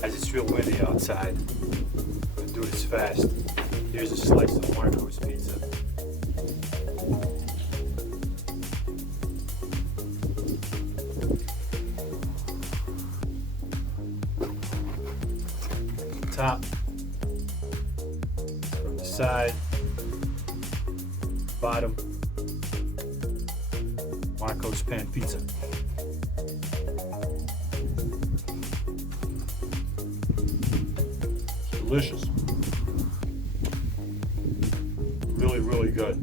As it's real windy outside, I'm gonna do this fast. Here's a slice of Marco's pizza. Top, from the side, bottom, Marco's pan pizza. Delicious. Really, really good.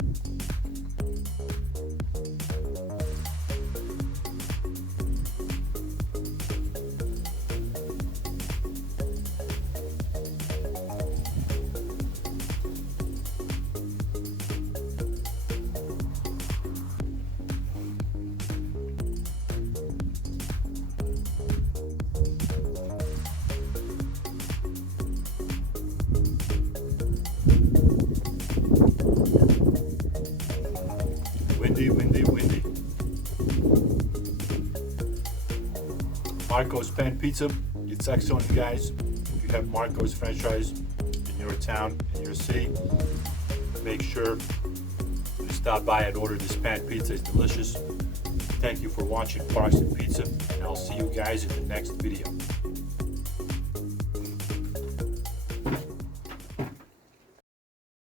Windy, windy, windy. Marco's Pan Pizza. It's excellent, guys. If you have Marco's franchise in your town, in your city, make sure to stop by and order this pan pizza. It's delicious. Thank you for watching Parks and Pizza, and I'll see you guys in the next video.